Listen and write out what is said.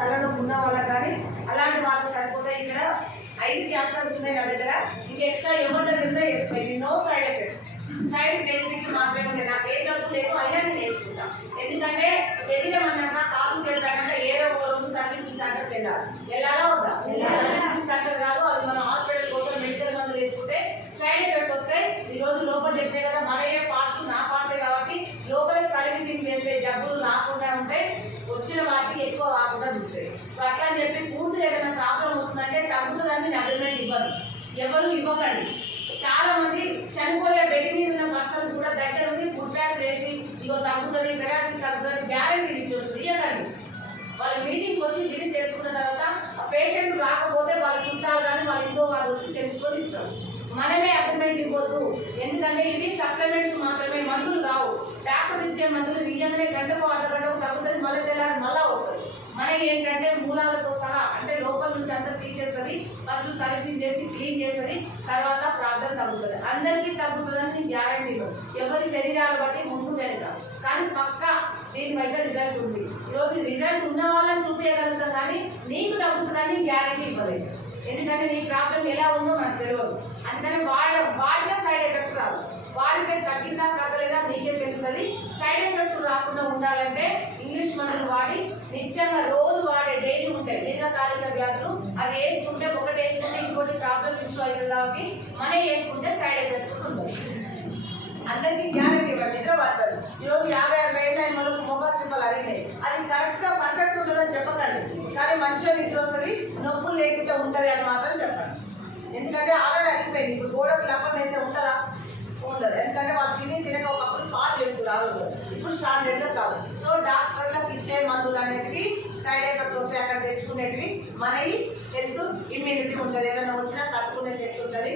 తలనొప్పి ఉన్న వాళ్ళకి కానీ అలాంటి వాళ్ళకి సరిపోతాయి. ఇక్కడ 5 క్యాప్సూల్స్ ఉన్నాయి నా దగ్గర. ఇంకా ఎక్స్ట్రా ఏమంటే కింద వేసుకోండి. No side effect, side benefit మాత్రమే ఉంటాయి. నాకు ఏ డబ్బు లేదు, అయినా నేను వేసుకుంటా. ఎందుకంటే శరీరం అన్నాక కాలు చేయాలంటే ఏదో ఒక రోజు సర్వీసింగ్ సెంటర్కి వెళ్ళాలి. వెళ్ళాలా వద్దా? సర్వీసింగ్ సెంటర్ కాదు, అది మనం హాస్పిటల్ కోసం మెడికల్ మందులు వేసుకుంటే సైడ్ ఎఫెక్ట్ వస్తాయి. ఈ రోజు లోపల చెప్పే కదా మన ఏ పార్ట్స్ నా పార్ట్సే కాబట్టి లోపల సర్వీసింగ్ చేస్తే జబ్బులు రాకుండా ఉంటాయి, వచ్చిన వాటికి ఎక్కువ రాకుండా చూస్తాయి. అట్లా అని చెప్పి పూర్తిగా ఏదైనా ప్రాబ్లం వస్తుందంటే తగ్గుతుందని అగ్రిమెంట్ ఇవ్వదు, ఎవరు ఇవ్వకండి. చాలా మంది చనిపోయే బెడ్ మీద ఉన్న పర్సన్స్ కూడా దగ్గర ఉంది ఫుడ్ ప్యాక్స్ వేసి ఇగో తగ్గుతుంది, పెరాసిస్ తగ్గుతుంది గ్యారెంటీ ఇచ్చేస్తుంది. ఇవ్వకండి. వాళ్ళ మీటింగ్కి వచ్చి విని తెలుసుకున్న తర్వాత ఆ పేషెంట్ రాకపోతే వాళ్ళ చుట్టాలు కానీ వాళ్ళ ఇంట్లో వాళ్ళు వచ్చి తెలుసుకొని ఇస్తారు. మనమే అగ్రిమెంట్ ఇవ్వద్దు. ఎందుకంటే ఇవి సప్లిమెంట్స్ మాత్రమే, మందులు కావు. డాక్టర్ ఇచ్చే మందులు ఇయ్యంగానే గంటకు అర్ధగంటకు తగ్గుతుంది, మళ్ళీ తెల్లారి మళ్ళా వస్తుంది. మనకి ఏంటంటే మూలాలతో సహా అంటే లోపల నుంచి అంతా తీసేస్తుంది, ఫస్ట్ సర్వీసింగ్ చేసి క్లీన్ చేస్తుంది, తర్వాత ప్రాబ్లం తగ్గుతుంది. అందరికీ తగ్గుతుందని నేను గ్యారంటీ ఇవ్వను. ఎవరి శరీరాలు బట్టి ముందు వెళ్తాం, కానీ పక్కా దీని మీద రిజల్ట్ ఉంది. ఈరోజు రిజల్ట్ ఉన్న వాళ్ళని చూపించగలుగుతాం, కానీ నీకు తగ్గుతుందని గ్యారంటీ ఇవ్వలేదు. ఎందుకంటే నీ ప్రాబ్లం ఎలా ఉందో నాకు తెలియదు. అందుకని వాడితే సైడ్ ఎఫెక్ట్ రాదు. వాడితే తగ్గిందా తగ్గలేదా నీకే తెలుస్తుంది. సైడ్ ఎఫెక్ట్ రాకుండా ఉండాలంటే ఇంగ్లీష్ మందులు వాడి నిత్యంగా రోజు వాడే డైలీ ఉంటాయి దీర్ఘకాలిక వ్యాధులు, అవి వేసుకుంటే ఒకటి వేసుకుంటే ఇంకోటి ప్రాబ్లం ఇష్యూ అవుతుంది. కాబట్టి మనం వేసుకుంటే సైడ్ ఎఫెక్ట్ ఉండదు. అందరికీ గ్యారెంటీ ఇవ్వండి. నిద్ర పడతారు. ఈరోజు 50-60 ఏళ్ళ మనకు మొబైల్ చెప్పాలి అడిగినాయి, అది కరెక్ట్గా పర్ఫెక్ట్ ఉంటుందని చెప్పకండి, కానీ మంచిగా నిద్ర వస్తుంది, నొప్పులు లేకుండా ఉంటుంది అని మాత్రం చెప్పండి. ఎందుకంటే ఆల్రెడీ అరిగిపోయింది. ఇప్పుడు గోడకు లప్పం వేసే ఉంటుందా? ఉండదు. ఎందుకంటే వాళ్ళు తినక ఒకప్పుడు పాటు చేసుకుంటారు, ఆ రోజు ఇప్పుడు స్టాండర్డ్గా కాదు. సో డాక్టర్లకు ఇచ్చే మందులు అనేటివి సైడ్ ఎఫెక్ట్ వస్తే అక్కడ తెచ్చుకునేటివి మన హెల్త్ ఇమ్యూనిటీ ఉంటుంది, ఏదైనా వచ్చినా తట్టుకునే శక్తి ఉంటుంది.